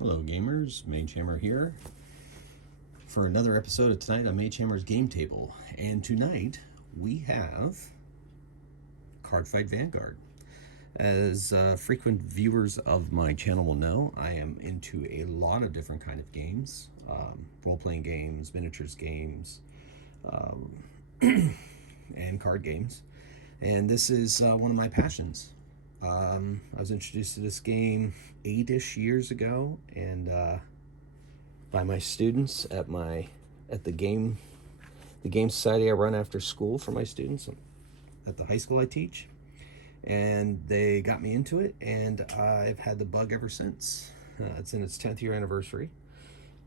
Hello gamers, Magehammer here for another episode of tonight on Magehammer's Game Table. And tonight we have Cardfight Vanguard. As frequent viewers of my channel will know, I am into a lot of different kind of games, role-playing games, miniatures games, and card games. And this is one of my passions. I was introduced to this game 8-ish years ago, and by my students at the game society I run after school for my students at the high school I teach, and they got me into it, and I've had the bug ever since. It's in its 10th year anniversary,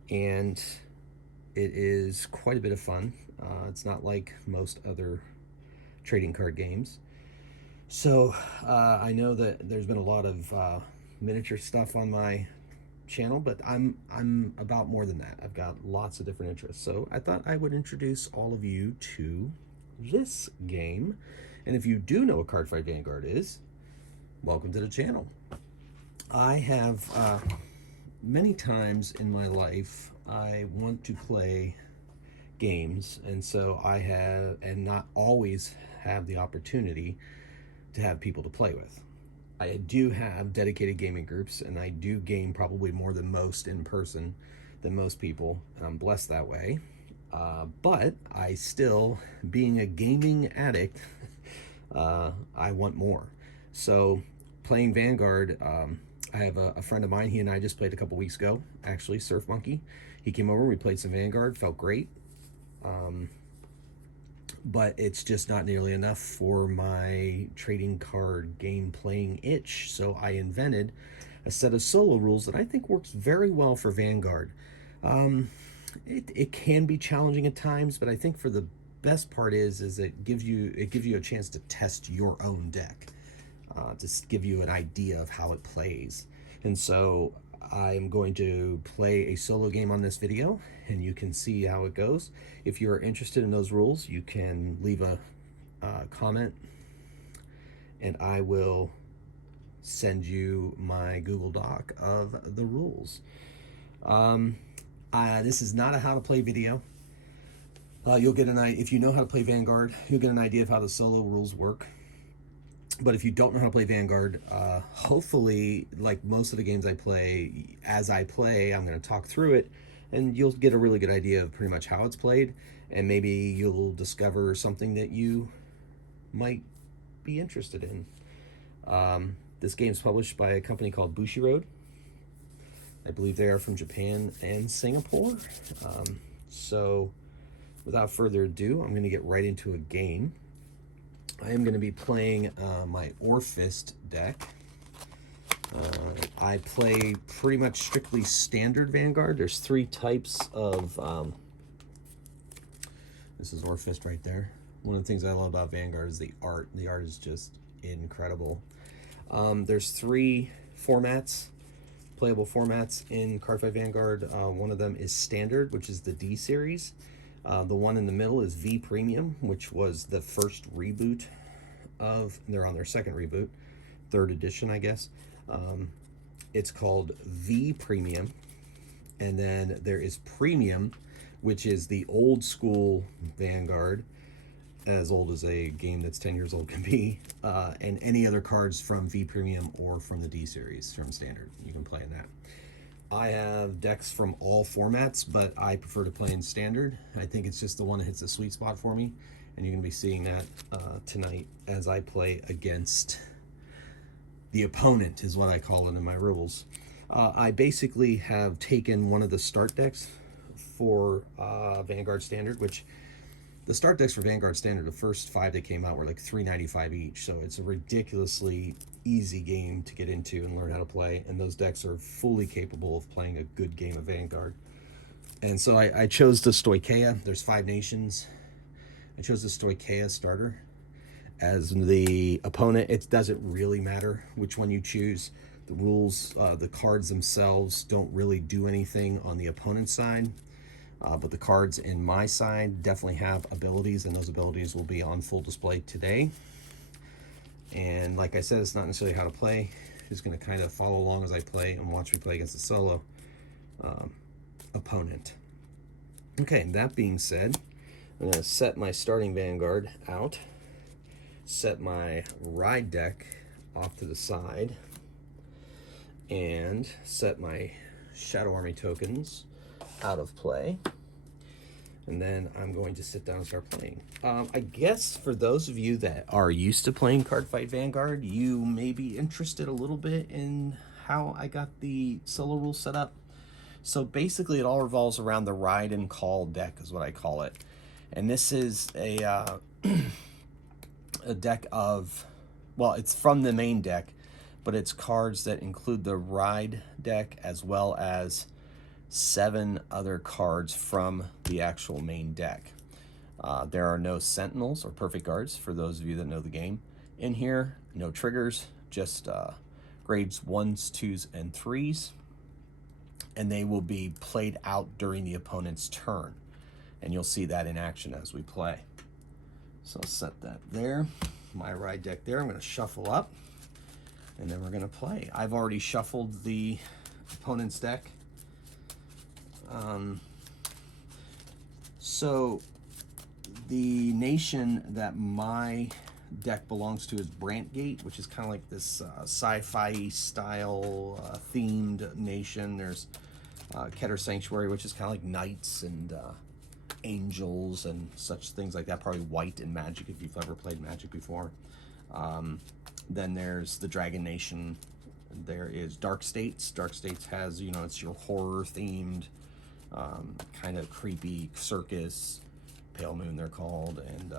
and it is quite a bit of fun. It's not like most other trading card games. So I know that there's been a lot of miniature stuff on my channel, but I'm about more than that. I've got lots of different interests. So I thought I would introduce all of you to this game. And if you do know what Cardfight Vanguard is, welcome to the channel. I have many times in my life I want to play games, and so I have, and not always have the opportunity to have people to play with. I do have dedicated gaming groups, and I do game probably more than most in person than most people, and I'm blessed that way. But I still, being a gaming addict, I want more. So playing Vanguard, I have a friend of mine, he and I just played a couple weeks ago, actually, Surf Monkey. He came over, we played some Vanguard, felt great. But it's just not nearly enough for my trading card game playing itch. So I invented a set of solo rules that I think works very well for Vanguard. It can be challenging at times, but I think for the best part is it gives you a chance to test your own deck, to give you an idea of how it plays. And so I'm going to play a solo game on this video, and you can see how it goes. If you're interested in those rules, you can leave a comment, and I will send you my Google Doc of the rules. This is not a how to play video. You'll get if you know how to play Vanguard, you'll get an idea of how the solo rules work. But if you don't know how to play Vanguard, hopefully, like most of the games I play, as I play, I'm going to talk through it, and you'll get a really good idea of pretty much how it's played, and maybe you'll discover something that you might be interested in. This game's published by a company called Bushiroad. I believe they are from Japan and Singapore. So without further ado, I'm going to get right into a game. I am going to be playing my Orfist deck. I play pretty much strictly standard Vanguard. There's three types of... this is Orfist right there. One of the things I love about Vanguard is the art. The art is just incredible. There's three formats, playable formats in Cardfight Vanguard. One of them is standard, which is the D series. The one in the middle is V Premium, which was the first reboot of, they're on their second reboot, third edition, I guess. It's called V Premium. And then there is Premium, which is the old school Vanguard, as old as a game that's 10 years old can be, and any other cards from V Premium or from the D series, from standard. You can play in that. I have decks from all formats, but I prefer to play in standard. I think it's just the one that hits the sweet spot for me, and you're going to be seeing that tonight as I play against the opponent, is what I call it in my rules. I basically have taken one of the start decks for Vanguard Standard, which the start decks for Vanguard Standard, the first 5 that came out were like $3.95 each, so it's a ridiculously easy game to get into and learn how to play, and those decks are fully capable of playing a good game of Vanguard. And so I chose the Stoicheia. There's 5 nations. I chose the Stoicheia starter as the opponent. It doesn't really matter which one you choose. The rules, the cards themselves don't really do anything on the opponent's side. But the cards in my side definitely have abilities, and those abilities will be on full display today. And like I said, it's not necessarily how to play. who's going to kind of follow along as I play and watch me play against a solo opponent. Okay, that being said, I'm going to set my starting Vanguard out, set my ride deck off to the side, and set my Shadow Army tokens out of play. And then I'm going to sit down and start playing. I guess for those of you that are used to playing Cardfight Vanguard, you may be interested a little bit in how I got the solo rules set up. So basically it all revolves around the ride and call deck is what I call it. And this is a deck of, well, it's from the main deck, but it's cards that include the ride deck as well as 7 other cards from the actual main deck. There are no sentinels or perfect guards for those of you that know the game in here. No triggers, just grades 1s, 2s, and 3s. And they will be played out during the opponent's turn. And you'll see that in action as we play. So I'll set that there. My ride deck there. I'm going to shuffle up. And then we're going to play. I've already shuffled the opponent's deck. So the nation that my deck belongs to is Brantgate, which is kind of like this sci-fi style themed nation. There's Keter Sanctuary, which is kind of like knights and angels and such things like that. Probably white in Magic if you've ever played Magic before. Then there's the Dragon Nation. There is Dark States. Dark States has, you know, it's your horror themed kind of creepy circus, Pale Moon they're called, and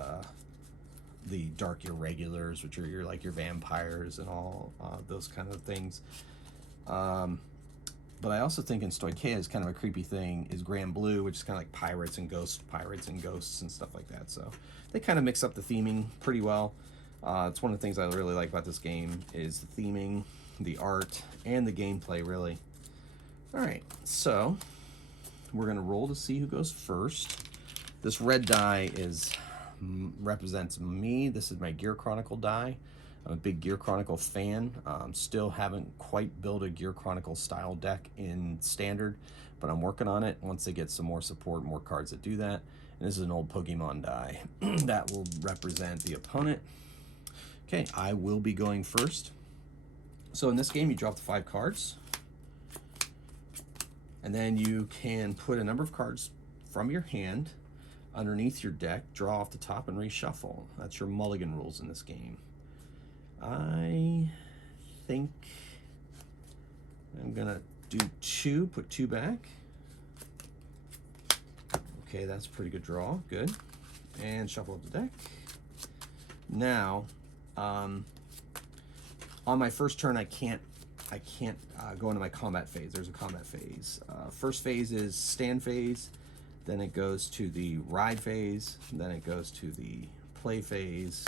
the Dark Irregulars, which are like your vampires and all those kind of things. But I also think in Stoicheia is kind of a creepy thing is Grand Blue, which is kind of like pirates and ghosts and stuff like that. So they kind of mix up the theming pretty well. It's one of the things I really like about this game is the theming, the art, and the gameplay, really. All right, so we're going to roll to see who goes first. This red die represents me. This is my Gear Chronicle die. I'm a big Gear Chronicle fan. Still haven't quite built a Gear Chronicle style deck in Standard, but I'm working on it. Once they get some more support, more cards that do that. And this is an old Pokemon die. That will represent the opponent. Okay, I will be going first. So in this game, you drop the 5 cards. And then you can put a number of cards from your hand underneath your deck, draw off the top, and reshuffle. That's your mulligan rules in this game. I think I'm gonna do 2, put 2 back. Okay, that's a pretty good draw, good. And shuffle up the deck. Now, on my first turn, I can't go into my combat phase. There's a combat phase. First phase is stand phase, then it goes to the ride phase, then it goes to the play phase,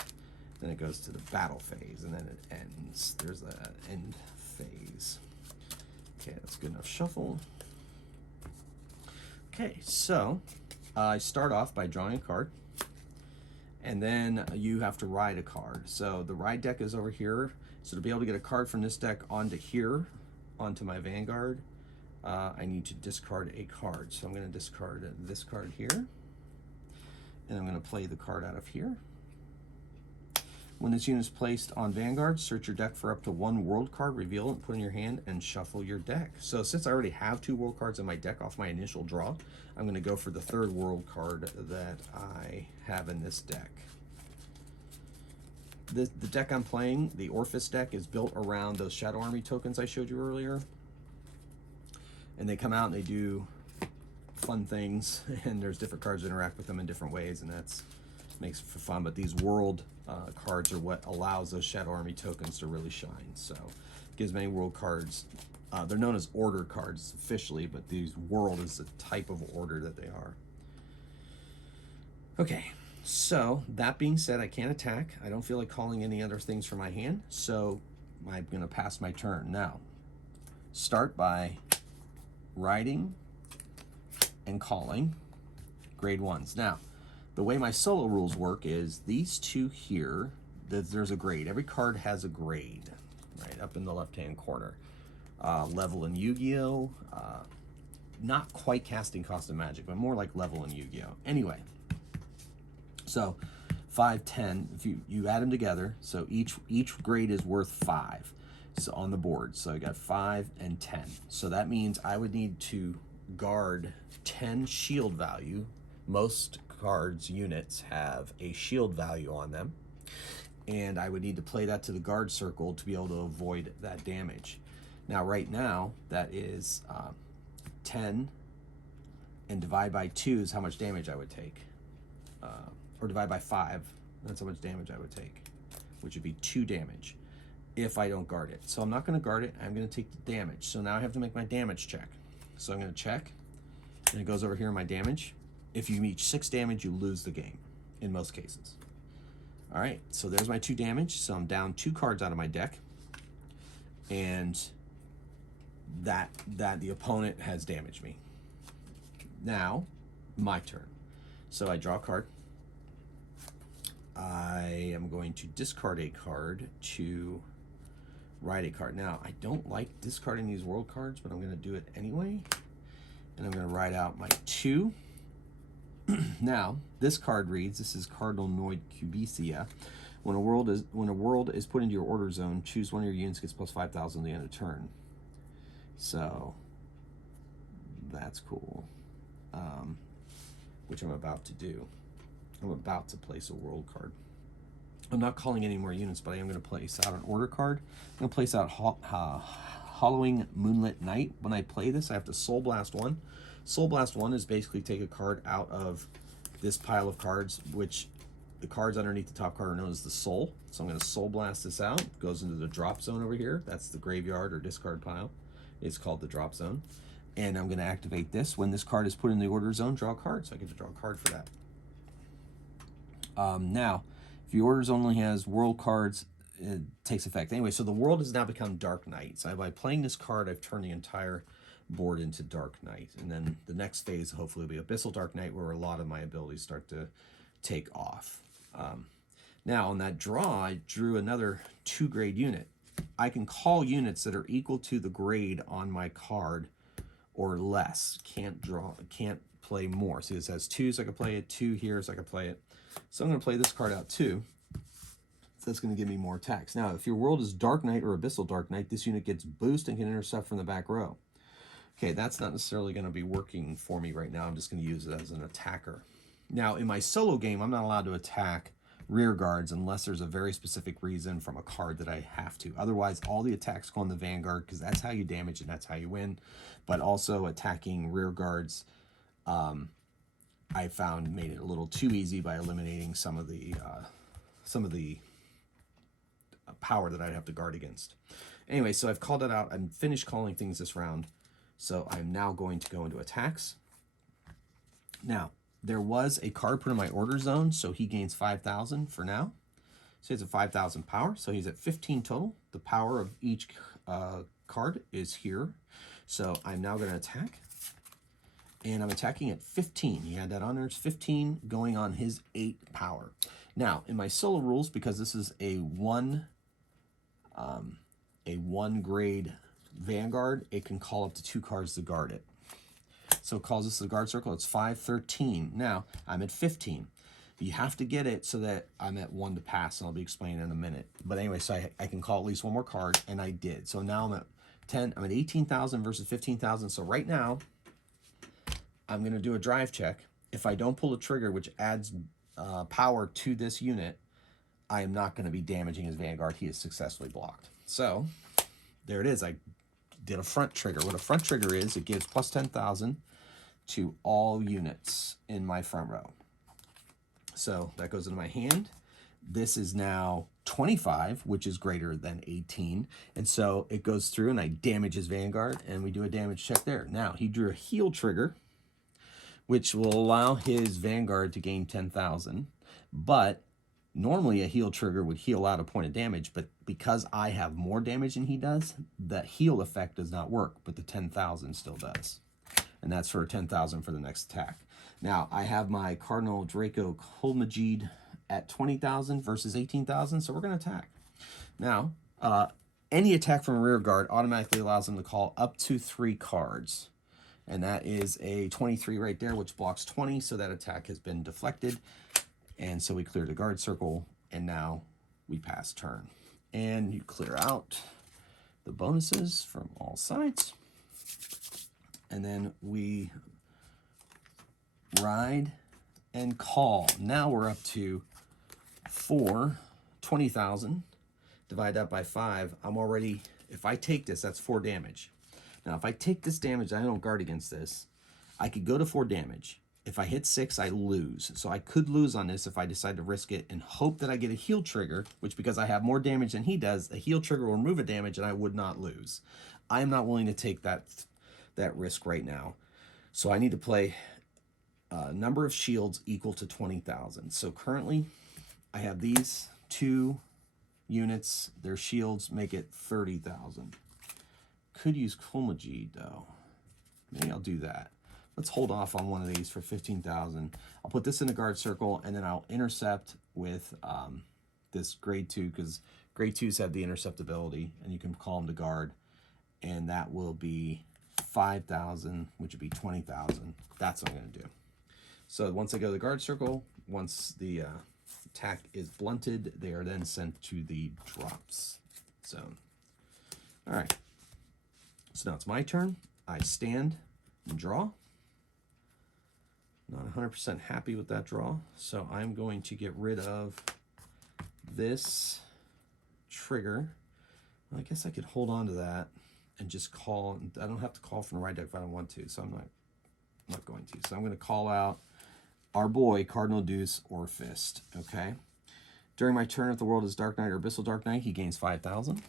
then it goes to the battle phase, and then it ends. There's an end phase. Okay, that's good enough shuffle. Okay, so I start off by drawing a card, and then you have to ride a card. So the ride deck is over here. So to be able to get a card from this deck onto here, onto my Vanguard, I need to discard a card. So I'm going to discard this card here, and I'm going to play the card out of here. When this unit is placed on Vanguard, search your deck for up to 1 world card, reveal it, put it in your hand, and shuffle your deck. So since I already have 2 world cards in my deck off my initial draw, I'm going to go for the 3rd world card that I have in this deck. The deck I'm playing, the Orfist deck, is built around those Shadow Army tokens I showed you earlier. And they come out and they do fun things, and there's different cards that interact with them in different ways, and that's makes it for fun. But these world cards are what allows those Shadow Army tokens to really shine. So it gives many world cards. They're known as order cards officially, but these world is the type of order that they are. Okay, so that being said, I can't attack. I don't feel like calling any other things from my hand, so I'm going to pass my turn. Now, start by riding and calling grade 1s. Now, the way my solo rules work is these 2 here, there's a grade. Every card has a grade, right up in the left-hand corner. Level in Yu-Gi-Oh! Not quite casting cost of Magic, but more like level in Yu-Gi-Oh! Anyway, so 5, 10, if you add them together, so each grade is worth 5 so on the board. So I got 5 and 10. So that means I would need to guard 10 shield value. Most cards units have a shield value on them, and I would need to play that to the guard circle to be able to avoid that damage. Now right now that is 10, and divide by 2 is how much damage I would take, or divide by 5, that's how much damage I would take, which would be 2 damage if I don't guard it. So I'm not going to guard it, I'm going to take the damage. So now I have to make my damage check. So I'm going to check, and it goes over here in my damage. If you reach 6 damage, you lose the game in most cases. All right, so there's my 2 damage. So I'm down 2 cards out of my deck, and that the opponent has damaged me. Now, my turn. So I draw a card. I am going to discard a card to write a card. Now, I don't like discarding these world cards, but I'm going to do it anyway. And I'm going to write out my 2. Now, this card reads, this is Cardinal Noid Cubicia. When a world is put into your order zone, choose one of your units, gets plus 5,000 at the end of turn. So that's cool, which I'm about to do. I'm about to place a world card. I'm not calling any more units, but I am going to place out an order card. I'm going to place out Hollowing Moonlit Night. When I play this, I have to Soul Blast 1. Soul Blast 1 is basically take a card out of this pile of cards, which the cards underneath the top card are known as the Soul. So I'm going to Soul Blast this out. It goes into the drop zone over here. That's the graveyard or discard pile. It's called the drop zone. And I'm going to activate this. When this card is put in the order zone, draw a card. So I get to draw a card for that. Now, if your order zone only has world cards, it takes effect. Anyway, so the world has now become Dark Knight. So by playing this card, I've turned the entire board into Dark Knight. And then the next phase hopefully will be Abyssal Dark Knight, where a lot of my abilities start to take off. Now, on that draw, I drew another 2-grade unit. I can call units that are equal to the grade on my card or less. Can't play more. See, this has 2, so I can play it. 2 here, so I can play it. So I'm going to play this card out too. So that's going to give me more attacks. Now, if your world is Dark Knight or Abyssal Dark Knight, this unit gets boost and can intercept from the back row. Okay, that's not necessarily going to be working for me right now. I'm just going to use it as an attacker. Now, in my solo game, I'm not allowed to attack rear guards unless there's a very specific reason from a card that I have to. Otherwise, all the attacks go on the Vanguard because that's how you damage and that's how you win. But also attacking rear guards, I found made it a little too easy by eliminating some of the power that I'd have to guard against. Anyway, so I've called it out. I'm finished calling things this round. So I'm now going to go into attacks. Now, there was a card put in my order zone, so he gains 5,000 for now. So he has a 5,000 power, so he's at 15 total. The power of each card is here. So I'm now going to attack. And I'm attacking at 15. He had that on there. It's 15 going on his 8 power. Now, in my solo rules, because this is a one grade Vanguard, it can call up to 2 cards to guard it. So it calls this the guard circle. It's 5, 13. Now, I'm at 15. You have to get it so that I'm at 1 to pass, and I'll be explaining in a minute. But anyway, so I can call at least 1 more card, and I did. So now I'm at 10. I'm at 18,000 versus 15,000. So right now, I'm going to do a drive check. If I don't pull the trigger, which adds power to this unit, I am not going to be damaging his Vanguard. He is successfully blocked. So there it is. I did a front trigger. What a front trigger is, it gives plus 10,000 to all units in my front row. So that goes into my hand. This is now 25, which is greater than 18. And so it goes through and I damage his Vanguard, and we do a damage check there. Now, he drew a heal trigger, which will allow his Vanguard to gain 10,000. But normally a heal trigger would heal out a point of damage, but because I have more damage than he does, that heal effect does not work, but the 10,000 still does. And that's for 10,000 for the next attack. Now, I have my Cardinal Draco Colmagid at 20,000 versus 18,000, so we're going to attack. Now, any attack from a rear guard automatically allows them to call up to 3 cards. And that is a 23 right there, which blocks 20, so that attack has been deflected. And so we clear the guard circle, and now we pass turn. And you clear out the bonuses from all sides. And then we ride and call. Now we're up to 20,000. Divide that by 5. I'm already, if I take this, that's 4 damage. Now, if I take this damage, I don't guard against this. I could go to 4 damage. If I hit 6, I lose. So I could lose on this if I decide to risk it and hope that I get a heal trigger, which because I have more damage than he does, a heal trigger will remove a damage and I would not lose. I am not willing to take that risk right now. So I need to play a number of shields equal to 20,000. So currently, I have these 2 units. Their shields make it 30,000. Could use Kulmajid though. Maybe I'll do that. Let's hold off on one of these for 15,000. I'll put this in the guard circle, and then I'll intercept with this grade 2, because grade 2s have the intercept ability, and you can call them to guard, and that will be 5,000, which would be 20,000. That's what I'm going to do. So once I go to the guard circle, once the attack is blunted, they are then sent to the drops zone. All right. So now it's my turn. I stand and draw. Not 100% happy with that draw, so I'm going to get rid of this trigger. Well, I guess I could hold on to that and just call. I don't have to call from the right deck if I don't want to, so I'm not going to. So I'm going to call out our boy, Cardinal Deuce Orfist, okay? During my turn, if the world is Dark Knight or Abyssal Dark Knight, he gains 5,000.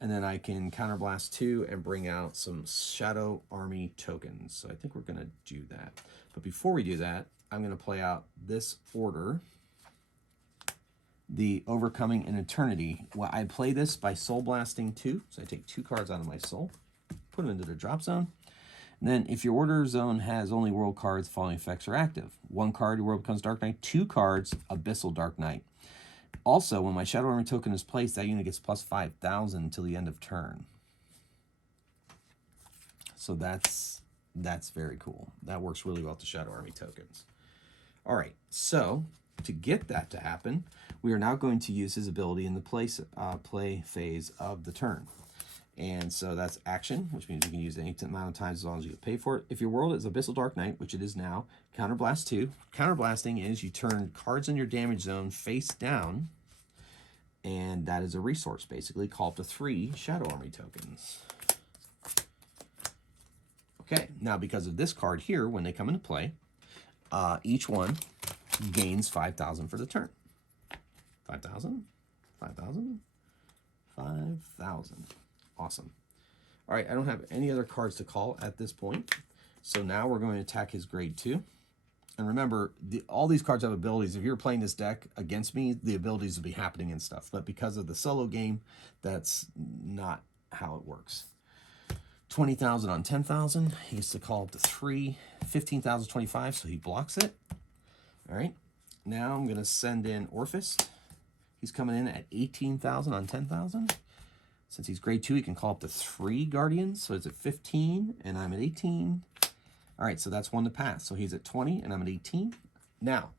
And then I can counterblast 2 and bring out some Shadow Army tokens. So I think we're going to do that. But before we do that, I'm going to play out this order, the Overcoming an Eternity. Well, I play this by Soul Blasting 2. So I take 2 cards out of my soul, put them into the drop zone. And then if your order zone has only world cards, the following effects are active. 1 card, your world becomes Dark Knight. 2 cards, Abyssal Dark Knight. Also, when my Shadow Army token is placed, that unit gets plus 5,000 till the end of turn. So that's very cool. That works really well with the Shadow Army tokens. All right, so to get that to happen, we are now going to use his ability in the play phase of the turn. And so that's action, which means you can use it any amount of times as long as you get paid for it. If your world is Abyssal Dark Knight, which it is now, Counterblast 2. Counterblasting is you turn cards in your damage zone face down, and that is a resource, basically. Call up to 3 Shadow Army tokens. Okay, now because of this card here, when they come into play, each one gains 5,000 for the turn. 5,000, 5,000, 5,000. Awesome. All right, I don't have any other cards to call at this point. So now we're going to attack his grade 2. And remember, all these cards have abilities. If you're playing this deck against me, the abilities will be happening and stuff. But because of the solo game, that's not how it works. 20,000 on 10,000. He gets to call up to 3. 15,000, 25, so he blocks it. All right. Now I'm going to send in Orfist. He's coming in at 18,000 on 10,000. Since he's grade 2, he can call up to 3 Guardians. So it's at 15, and I'm at 18. All right, so that's 1 to pass. So he's at 20, and I'm at 18. Now,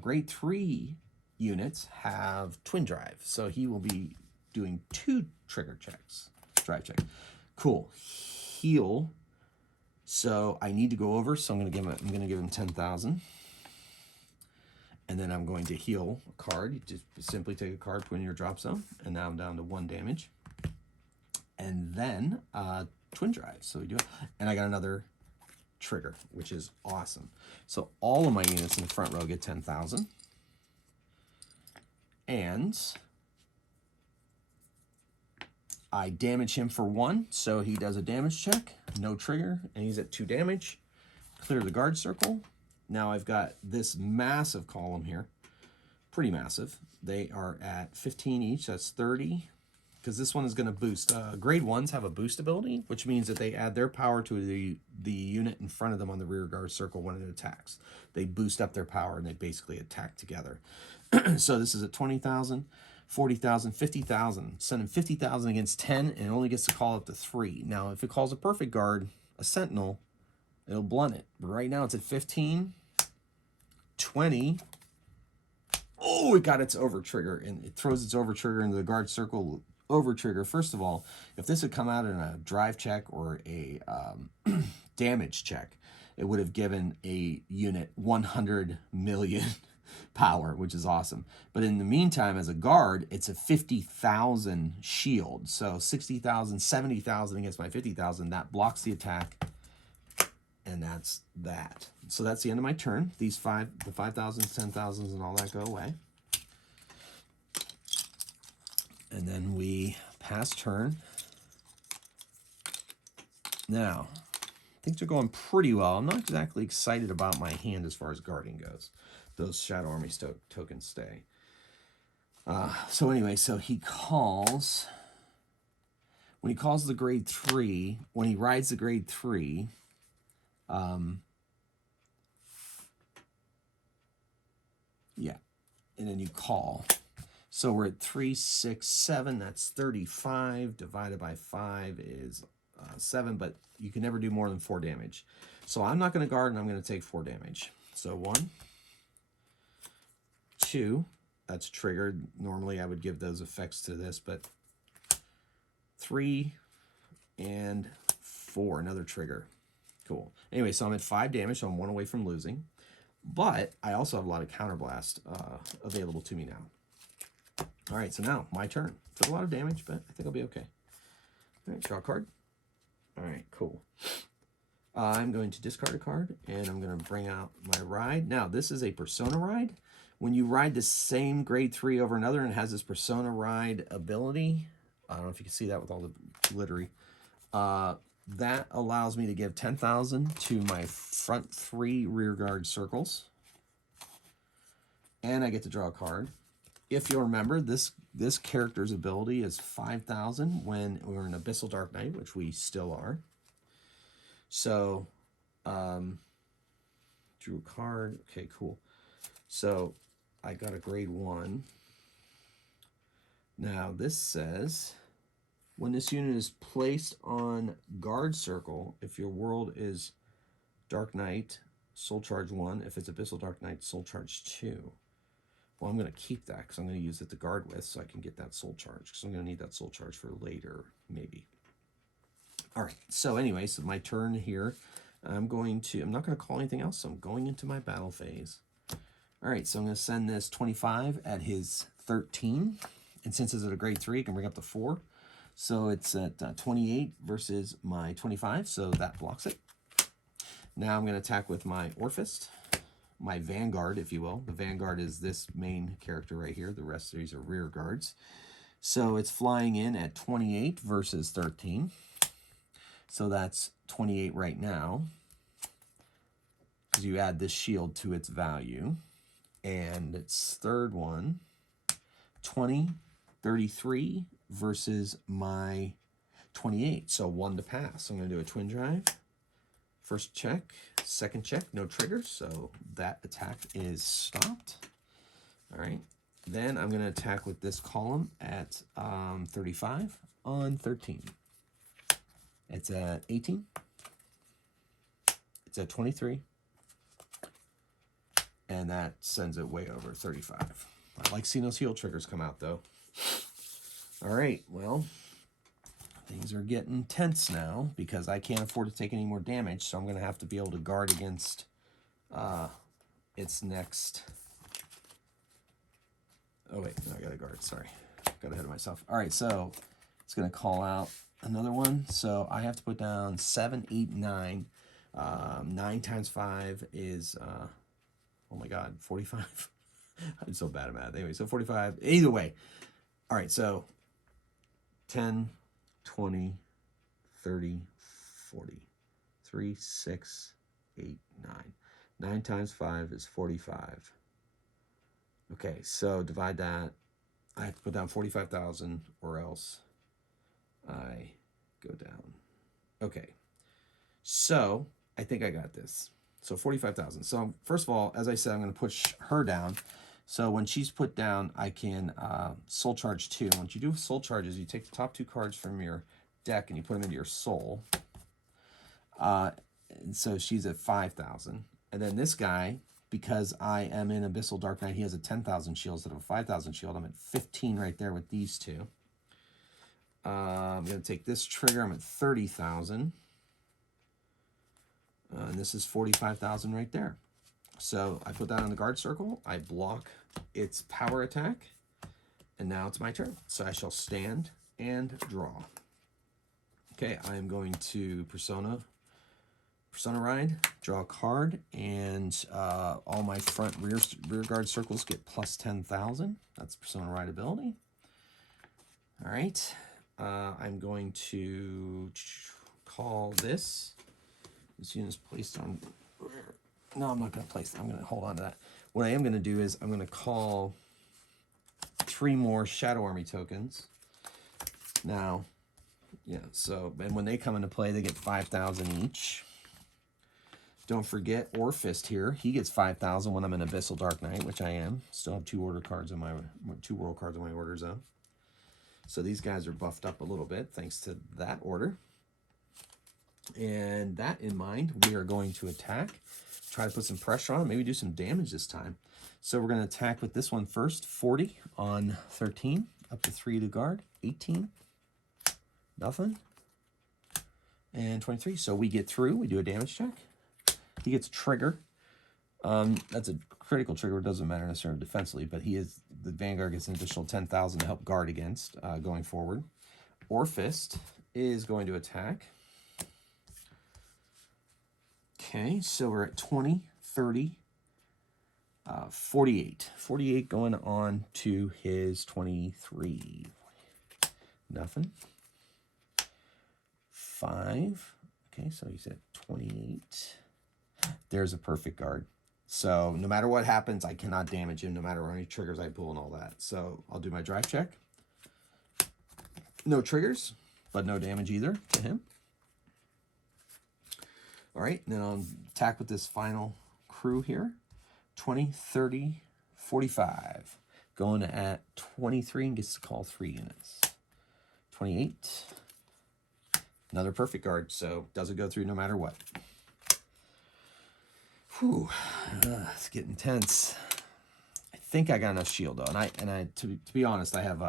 grade 3 units have Twin Drive. So he will be doing 2 trigger checks. Drive check. Cool. Heal. So I need to go over, so I'm going to give him 10,000. And then I'm going to heal a card. You just simply take a card, put it in your drop zone, and now I'm down to 1 damage. And then Twin Drive. So we do it. And I got another trigger, which is awesome. So all of my units in the front row get 10,000. And I damage him for 1. So he does a damage check. No trigger. And he's at 2 damage. Clear the guard circle. Now I've got this massive column here. Pretty massive. They are at 15 each. That's 30. Because this one is going to boost. Grade 1s have a boost ability, which means that they add their power to the unit in front of them on the rear guard circle when it attacks. They boost up their power, and they basically attack together. So this is at 20,000. 40,000, 50,000. Sending 50,000 against 10, and it only gets to call up to 3. Now, if it calls a perfect guard, a sentinel, it'll blunt it. But right now it's at 15, 20. Oh, it got its over trigger, and it throws its over trigger into the guard circle over trigger. First of all, if this had come out in a drive check or a damage check, it would have given a unit 100 million power, which is awesome. But in the meantime, as a guard, it's a 50,000 shield. So 60,000, 70,000 against my 50,000. That blocks the attack, and that's that. So that's the end of my turn. These the 5,000s, 10,000s, and all that go away. And then we pass turn. Now, things are going pretty well. I'm not exactly excited about my hand as far as guarding goes. Those Shadow Army tokens stay. So anyway, so he calls. When he calls the grade 3, when he rides the grade 3, yeah, and then you call. So we're at 3, 6, 7. That's 35. Divided by 5 is 7, but you can never do more than 4 damage. So I'm not going to guard, and I'm going to take 4 damage. So 1, 2. That's triggered. Normally I would give those effects to this, but 3 and 4. Another trigger. Cool. Anyway, so I'm at 5 damage, so I'm 1 away from losing. But I also have a lot of counterblast available to me now. All right, so now my turn. Took a lot of damage, but I think I'll be okay. All right, draw a card. All right, cool. I'm going to discard a card, and I'm going to bring out my ride. Now, this is a Persona ride. When you ride the same grade 3 over another and it has this Persona ride ability, I don't know if you can see that with all the glittery, that allows me to give 10,000 to my front 3 rear guard circles. And I get to draw a card. If you'll remember, this character's ability is 5,000 when we're in Abyssal Dark Knight, which we still are. So, drew a card. Okay, cool. So, I got a grade 1. Now, this says, when this unit is placed on guard circle, if your world is Dark Knight, Soul Charge 1. If it's Abyssal Dark Knight, Soul Charge 2. Well, I'm going to keep that because I'm going to use it to guard with so I can get that soul charge. Because I'm going to need that soul charge for later, maybe. All right. So anyway, so my turn here. I'm not going to call anything else. So I'm going into my battle phase. All right. So I'm going to send this 25 at his 13. And since it's at a grade 3, I can bring up to 4. So it's at 28 versus my 25. So that blocks it. Now I'm going to attack with my Orfist. My Vanguard, if you will. The Vanguard is this main character right here. The rest of these are rear guards. So it's flying in at 28 versus 13. So that's 28 right now. Because you add this shield to its value. And its third one, 20, 33 versus my 28. So 1 to pass. So I'm going to do a twin drive. First check, second check, no triggers, so that attack is stopped. All right, then I'm going to attack with this column at 35 on 13. It's at 18. It's at 23. And that sends it way over 35. I like seeing those heal triggers come out, though. All right, well, things are getting tense now because I can't afford to take any more damage, so I'm going to have to be able to guard against its next... Oh, wait, no, I got to guard. Sorry. Got ahead of myself. All right, so it's going to call out another one. So I have to put down 7, 8, 9. 9 times 5 is, oh my God, 45. I'm so bad at math. Anyway, so 45. Either way. All right, so 10... 20, 30, 40, 3, 6, 8, 9. 9 times 5 is 45. Okay, so divide that. I have to put down 45,000 or else I go down. Okay, so I think I got this. So 45,000. So first of all, as I said, I'm going to push her down. So when she's put down, I can soul charge 2. What you do with soul charges, you take the top 2 cards from your deck and you put them into your soul. And so she's at 5,000. And then this guy, because I am in Abyssal Dark Knight, he has a 10,000 shield instead of a 5,000 shield. I'm at 15 right there with these two. I'm going to take this trigger. I'm at 30,000. And this is 45,000 right there. So I put that on the guard circle. I block its power attack. And now it's my turn. So I shall stand and draw. Okay, I am going to Persona Ride, draw a card, and all my front rear guard circles get plus 10,000. That's Persona Ride ability. All right, I'm going to call this. This unit's placed on. No, I'm not going to place it. I'm going to hold on to that. What I am going to do is I'm going to call 3 more Shadow Army tokens. Now, yeah. So, and when they come into play, they get 5,000 each. Don't forget Orfist here. He gets 5,000 when I'm in Abyssal Dark Knight, which I am. Still have 2 order cards in my 2 world cards in my order zone. So these guys are buffed up a little bit thanks to that order. And that in mind, we are going to attack. Try to put some pressure on, maybe do some damage this time. So we're going to attack with this one first. 40 on 13, up to 3 to guard. 18, nothing. And 23. So we get through. We do a damage check. He gets a trigger. That's a critical trigger. It doesn't matter necessarily defensively, but the Vanguard gets an additional 10,000 to help guard against going forward. Orfist is going to attack. Okay, so we're at 20, 30, 48. 48 going on to his 23. Nothing. 5. Okay, so he's at 28. There's a perfect guard. So no matter what happens, I cannot damage him no matter how many triggers I pull and all that. So I'll do my drive check. No triggers, but no damage either to him. All right, and then I'll attack with this final crew here. 20, 30, 45. Going at 23 and gets to call 3 units. 28. Another perfect guard, so doesn't go through no matter what. Whew, it's getting tense. I think I got enough shield though, and I to be honest, I have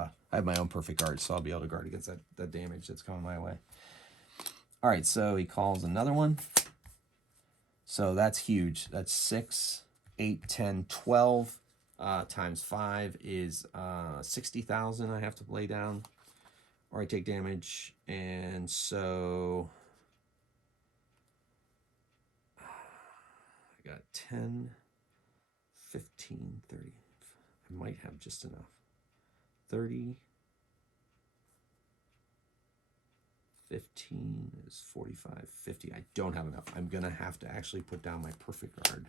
my own perfect guard, so I'll be able to guard against that damage that's coming my way. All right, so he calls another one. So that's huge. That's 6, 8, 10, 12 times 5 is 60,000. I have to lay down, or I take damage, and so. Got 10, 15, 30. I might have just enough. 30, 15 is 45, 50. I don't have enough. I'm going to have to actually put down my perfect guard.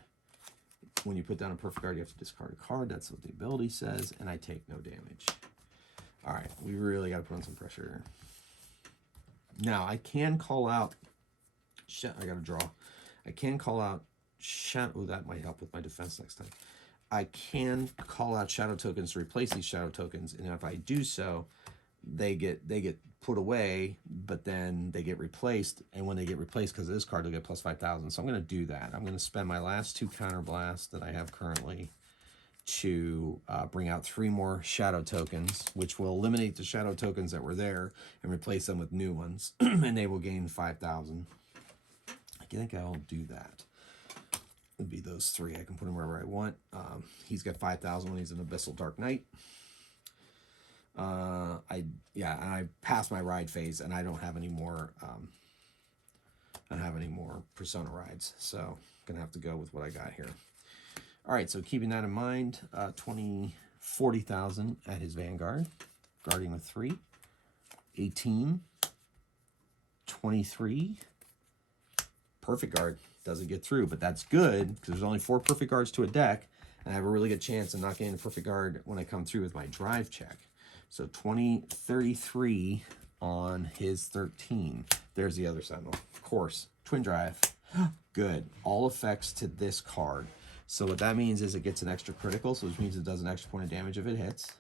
When you put down a perfect guard, you have to discard a card. That's what the ability says, and I take no damage. All right, we really got to put on some pressure. Now, I can call out... I got to draw. I can call out... Shadow, that might help with my defense next time. I can call out shadow tokens to replace these shadow tokens, and if I do so, they get put away, but then they get replaced, and when they get replaced because of this card, they'll get plus 5,000. So I'm going to do that. I'm going to spend my last 2 counterblasts that I have currently to bring out 3 more shadow tokens, which will eliminate the shadow tokens that were there and replace them with new ones, and they will gain 5,000. I think I'll do that. Would be those 3. I can put him wherever I want. He's got 5,000 when he's an Abyssal Dark Knight. I passed my ride phase, and I don't have any more. I don't have any more Persona rides, so I'm gonna have to go with what I got here. All right, so keeping that in mind, 40,000 at his Vanguard, guarding with 3, 18, 23, perfect guard. Doesn't get through, but that's good because there's only 4 perfect guards to a deck, and I have a really good chance of not getting a perfect guard when I come through with my drive check. So 20, 33 on his 13. There's the other sentinel. Of course, twin drive. Good. All effects to this card. So what that means is it gets an extra critical, so which means it does an extra point of damage if it hits.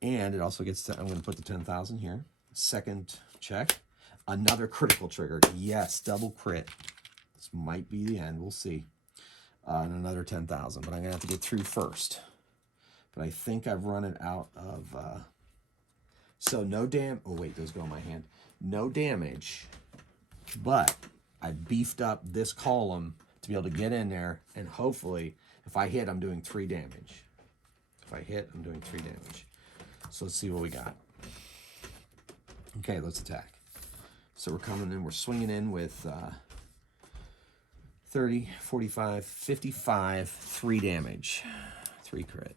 And it also gets to, I'm going to put the 10,000 here. Second check. Another critical triggered. Yes, double crit. This might be the end. We'll see. And another 10,000, but I'm going to have to get through first. But I think I've run it out of... so no oh wait, those go in my hand. No damage, but I beefed up this column to be able to get in there, and hopefully, if I hit, I'm doing 3 damage. If I hit, I'm doing 3 damage. So let's see what we got. Okay, let's attack. So we're coming in, we're swinging in with 30, 45, 55, 3 damage. 3 crit.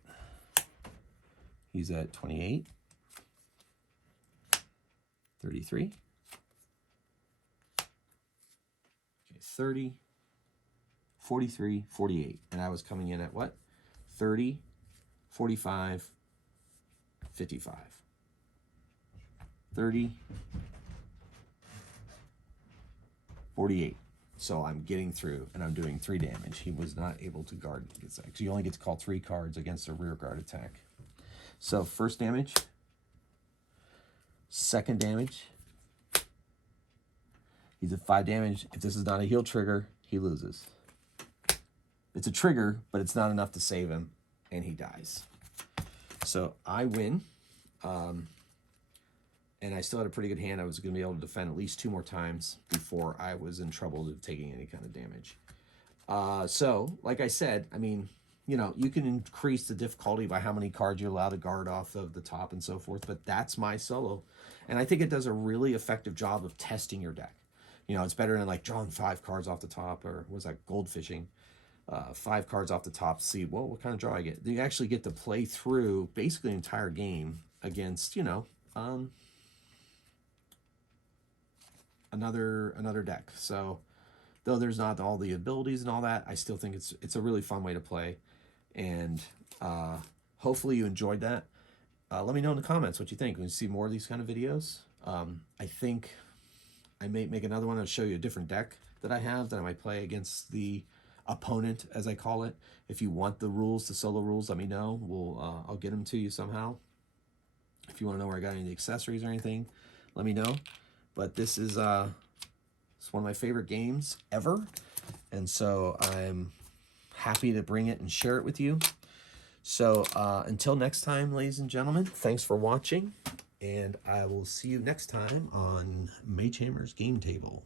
He's at 28. 33. Okay, 30, 43, 48. And I was coming in at what? 30, 45, 55. 30, 48. So I'm getting through, and I'm doing 3 damage. He was not able to guard against that, because you only get to call 3 cards against a rear guard attack. So first damage. Second damage. He's at 5 damage. If this is not a heal trigger, he loses. It's a trigger, but it's not enough to save him, and he dies. So I win. And I still had a pretty good hand. I was going to be able to defend at least 2 more times before I was in trouble of taking any kind of damage. So, like I said, I mean, you know, you can increase the difficulty by how many cards you allow to guard off of the top and so forth, but that's my solo. And I think it does a really effective job of testing your deck. You know, it's better than like drawing 5 cards off the top, or what was that, goldfishing? 5 cards off the top to see, well, what kind of draw I get. You actually get to play through basically the entire game against, you know, another deck. So though there's not all the abilities and all that, I still think it's a really fun way to play. And hopefully you enjoyed that. Let me know in the comments what you think. When you see more of these kind of videos, I think I may make another one and show you a different deck that I have that I might play against the opponent, as I call it. If you want the rules, the solo rules, let me know. I'll get them to you somehow. If you want to know where I got any of the accessories or anything, let me know. But this is it's one of my favorite games ever, and so I'm happy to bring it and share it with you. So until next time, ladies and gentlemen, thanks for watching, and I will see you next time on Magehammer's Game Table.